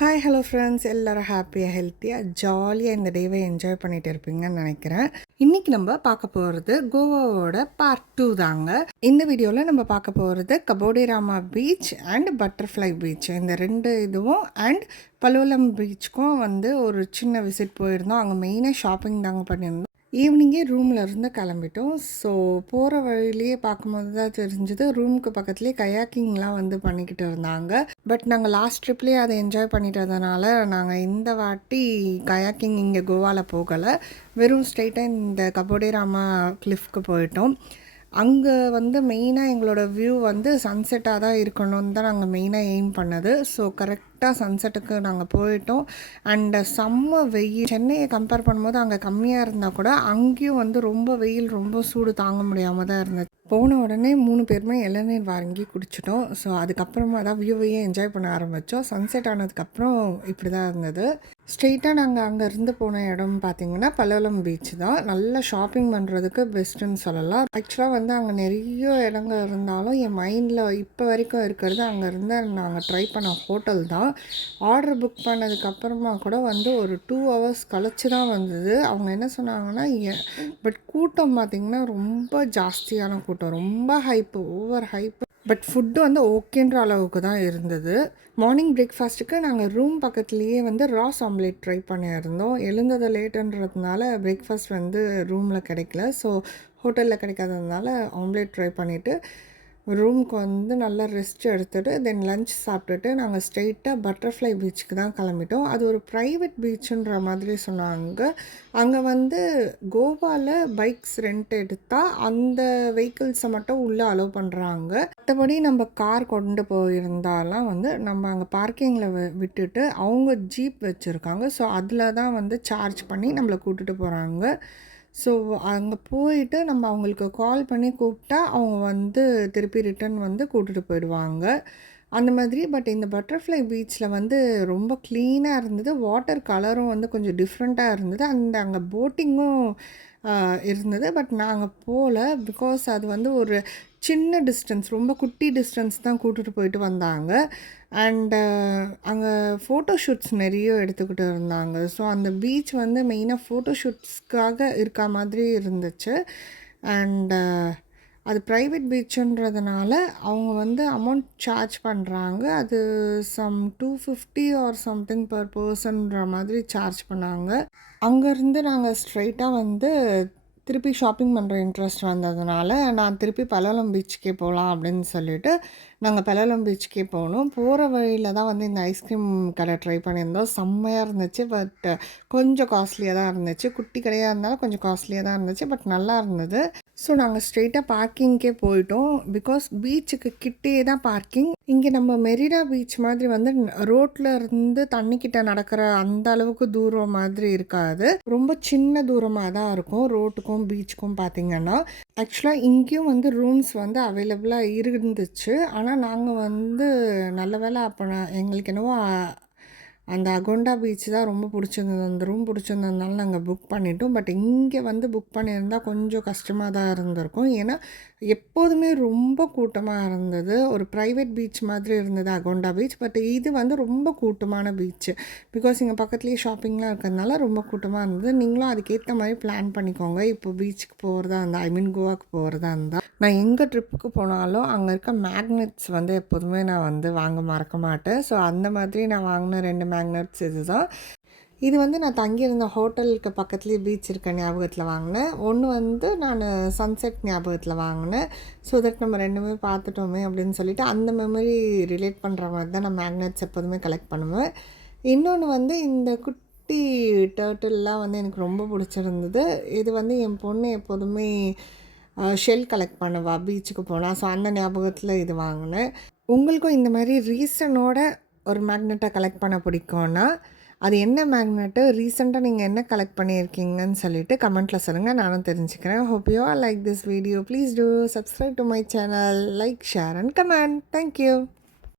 Hi hello friends, எல்லோரும் ஹாப்பியாக ஹெல்த்தியாக ஜாலியாக இந்த டேவை என்ஜாய் பண்ணிகிட்டு இருப்பீங்கன்னு நினைக்கிறேன். இன்றைக்கி நம்ம பார்க்க போகிறது கோவாவோட பார்ட் 2 தாங்க. இந்த வீடியோவில் நம்ம பார்க்க போகிறது கபோடிராமா பீச் அண்ட் பட்டர்ஃப்ளை பீச், இந்த ரெண்டு இதுவும் அண்ட் பலோலம் பீச்சுக்கும் ஒரு சின்ன விசிட் போயிருந்தோம். அங்கே மெயினாக ஷாப்பிங் தாங்க பண்ணியிருந்தோம். ஈவினிங்கே ரூமில் இருந்து கிளம்பிட்டோம். ஸோ போகிற வழியிலேயே பார்க்கும்போது தான் தெரிஞ்சது, ரூமுக்கு பக்கத்துலேயே கயாக்கிங்லாம் பண்ணிக்கிட்டு இருந்தாங்க. பட் நாங்கள் லாஸ்ட் ட்ரிப்லேயே அதை என்ஜாய் பண்ணிட்டதுனால நாங்கள் இந்த வாட்டி கயாக்கிங் இங்கே கோவாவில் போகலை. வெறும் ஸ்ட்ரெயிட்டாக இந்த கபோடிராமா கிளிஃப்க்கு போயிட்டோம். அங்கே மெயினாக எங்களோட வியூ சன்செட்டாக தான் இருக்கணும்னு தான் நாங்கள் மெயினாக எய்ம் பண்ணது. ஸோ கரெக்டாக சன்செட்டுக்கு நாங்கள் போயிட்டோம். அண்டு செம்ம வெயில். சென்னையை கம்பேர் பண்ணும்போது அங்கே கம்மியாக இருந்தால் கூட அங்கேயும் ரொம்ப வெயில், ரொம்ப சூடு தாங்க முடியாமல் தான் இருந்தது. போன உடனே 3 பேருமே இளநீர் வாங்கி குடிச்சிட்டோம். ஸோ அதுக்கப்புறமா தான் வியூவையே என்ஜாய் பண்ண ஆரம்பித்தோம். சன்செட் ஆனதுக்கப்புறம் இப்படி தான் இருந்தது. ஸ்ட்ரெயிட்டாக நாங்கள் அங்கேருந்து போன இடம் பார்த்திங்கன்னா பலோலம் பீச் தான். நல்லா ஷாப்பிங் பண்ணுறதுக்கு பெஸ்ட்டுன்னு சொல்லலாம். ஆக்சுவலாக அங்கே நிறைய இடங்கள் இருந்தாலும் என் மைண்டில் இப்போ வரைக்கும் இருக்கிறது அங்கேருந்து நாங்கள் ட்ரை பண்ண ஹோட்டல் தான். ஆர்டர் புக் பண்ணதுக்கப்புறமா கூட ஒரு 2 ஹவர்ஸ் கழிச்சு தான் வந்தது. அவங்க என்ன சொன்னாங்கன்னா, பட் கூட்டம் பார்த்திங்கன்னா ரொம்ப ஜாஸ்தியான கூட்டம், ரொம்ப hype, over hype. But food ஓகேன்ற அளவுக்கு தான் இருந்தது. மார்னிங் பிரேக்ஃபாஸ்ட்டுக்கு நாங்கள் ரூம் பக்கத்துலேயே ராஸ் ஆம்லேட் ட்ரை பண்ணியிருந்தோம். எழுந்தது லேட்டுன்றதுனால பிரேக்ஃபாஸ்ட் ரூமில் கிடைக்கல. ஸோ ஹோட்டலில் கிடைக்காததுனால ஆம்லேட் ட்ரை பண்ணிவிட்டு ரூமுக்கு நல்லா ரெஸ்ட் எடுத்துகிட்டு தென் லஞ்ச் சாப்பிட்டுட்டு நாங்கள் ஸ்ட்ரெயிட்டாக பட்டர்ஃப்ளை பீச்சுக்கு தான் கிளம்பிட்டோம். அது ஒரு ப்ரைவேட் பீச்சுன்ற மாதிரி சொன்னாங்க. அங்கே கோவாவில் பைக்ஸ் ரெண்ட் எடுத்தால் அந்த வெஹிக்கிள்ஸை மட்டும் உள்ளே அலோவ் பண்ணுறாங்க. மற்றபடி நம்ம கார் கொண்டு போயிருந்தாலாம் நம்ம அங்கே பார்க்கிங்கில் விட்டுட்டு அவங்க ஜீப் வச்சுருக்காங்க. ஸோ அதில் தான் சார்ஜ் பண்ணி நம்மளை கூட்டிகிட்டு போகிறாங்க. ஸோ அங்கே போயிட்டு நம்ம அவங்களுக்கு கால் பண்ணி கூப்பிட்டா அவங்க திருப்பி ரிட்டன் கூட்டிகிட்டு போயிடுவாங்க அந்த மாதிரி. பட் இந்த பட்டர்ஃப்ளை பீச்சில் ரொம்ப க்ளீனாக இருந்தது. வாட்டர் கலரும் கொஞ்சம் டிஃப்ரெண்ட்டாக இருந்தது. அங்கே போட்டிங்கும் இருந்தது. பட் நாங்கள் போகல. பிகாஸ் அது ஒரு சின்ன டிஸ்டன்ஸ், ரொம்ப குட்டி டிஸ்டன்ஸ் தான் கூட்டிகிட்டு போயிட்டு வந்தாங்க. அண்டு அங்கே ஃபோட்டோஷூட்ஸ் நிறைய எடுத்துக்கிட்டு இருந்தாங்க. ஸோ அந்த பீச் மெயினாக ஃபோட்டோஷூட்ஸ்க்காக இருக்க மாதிரி இருந்துச்சு. அண்டு அது ப்ரைவேட் பீச்சுன்றதுனால அவங்க அமௌண்ட் சார்ஜ் பண்ணுறாங்க. அது சம் 250 ஆர் சம்திங் பர் பர்சன்ற மாதிரி சார்ஜ் பண்ணாங்க. அங்கேருந்து நாங்கள் ஸ்ட்ரைட்டாக திருப்பி ஷாப்பிங் பண்ணுற இன்ட்ரெஸ்ட் வந்ததுனால நான் திருப்பி பலோலம் பீச்சுக்கே போகலாம் அப்படின்னு சொல்லிட்டு நாங்கள் பலோலம் பீச்சுக்கே போனோம். போகிற வழியில் தான் இந்த ஐஸ்கிரீம் கடை ட்ரை பண்ணியிருந்தோம். செம்மையாக இருந்துச்சு. பட் கொஞ்சம் காஸ்ட்லியாக தான் இருந்துச்சு. குட்டி கடையாக இருந்தாலும் கொஞ்சம் காஸ்ட்லியாக தான் இருந்துச்சு. பட் நல்லா இருந்தது. ஸோ நாங்கள் ஸ்ட்ரெயிட்டாக பார்க்கிங்க்கே போயிட்டோம். பிகாஸ் பீச்சுக்கு கிட்டே தான் பார்க்கிங். இங்கே நம்ம மெரினா பீச் மாதிரி ரோட்டில் இருந்து தண்ணிக்கிட்ட நடக்கிற அந்த அளவுக்கு தூரம் மாதிரி இருக்காது. ரொம்ப சின்ன தூரமாக தான் இருக்கும் ரோட்டுக்கும் பீச்சுக்கும் பார்த்திங்கன்னா. ஆக்சுவலாக இங்கேயும் ரூம்ஸ் அவைலபிளாக இருந்துச்சு. ஆனால் நாங்கள் நல்ல வேளை அப்போ எங்களுக்கு என்னவோ அந்த அகோண்டா பீச் தான் ரொம்ப பிடிச்சிருந்தது. அந்த ரூம் பிடிச்சிருந்ததுனால நாங்கள் புக் பண்ணிட்டோம். பட் இங்கே புக் பண்ணியிருந்தால் கொஞ்சம் கஷ்டமாக தான் இருந்திருக்கும். ஏன்னா எப்போதுமே ரொம்ப கூட்டமாக இருந்தது. ஒரு ப்ரைவேட் பீச் மாதிரி இருந்தது அகோண்டா பீச். பட் இது ரொம்ப கூட்டமான பீச்சு. பிகாஸ் இங்கே பக்கத்துலேயே ஷாப்பிங்லாம் இருக்கிறதுனால ரொம்ப கூட்டமாக இருந்தது. நீங்களும் அதுக்கேற்ற மாதிரி பிளான் பண்ணிக்கோங்க. இப்போ பீச்சுக்கு போகிறதா இருந்தால், கோவாக்கு போகிறதா இருந்தால். நான் எங்கே ட்ரிப்புக்கு போனாலும் அங்கே இருக்க மேக்னெட்ஸ் எப்போதுமே நான் வாங்க மறக்க மாட்டேன். ஸோ அந்த மாதிரி நான் வாங்கின 2 மேக்னெட்ஸ் இது தான். இது நான் தங்கியிருந்த ஹோட்டலுக்கு பக்கத்துலேயே பீச் இருக்க ஞாபகத்தில் வாங்கினேன். ஒன்று நான் சன்செட் ஞாபகத்தில் வாங்கினேன். ஸோ தட் நம்ம ரெண்டுமே பார்த்துட்டோமே அப்படின்னு சொல்லிட்டு அந்த மெமரி ரிலேட் பண்ணுற மாதிரி தான் நான் மேக்னெட்ஸ் எப்போதுமே கலெக்ட் பண்ணுவேன். இன்னொன்று இந்த குட்டி டர்ட்டில்லாம் எனக்கு ரொம்ப பிடிச்சிருந்தது. இது என் பொண்ணு எப்போதுமே ஷெல் கலெக்ட் பண்ணுவா பீச்சுக்கு போனால். ஸோ அந்த ஞாபகத்தில் இது வாங்கினேன். உங்களுக்கும் இந்த மாதிரி ரீசனோட ஒரு மேக்னெட்டை கலெக்ட் பண்ண பிடிக்கும்னா அது என்ன மேக்னெட்டு, ரீசெண்டாக நீங்கள் என்ன கலெக்ட் பண்ணியிருக்கீங்கன்னு சொல்லிட்டு கமெண்ட்டில் சொல்லுங்கள், நானும் தெரிஞ்சுக்கிறேன். Hope you all like this video. Please do subscribe to my channel, like, share and comment. Thank you.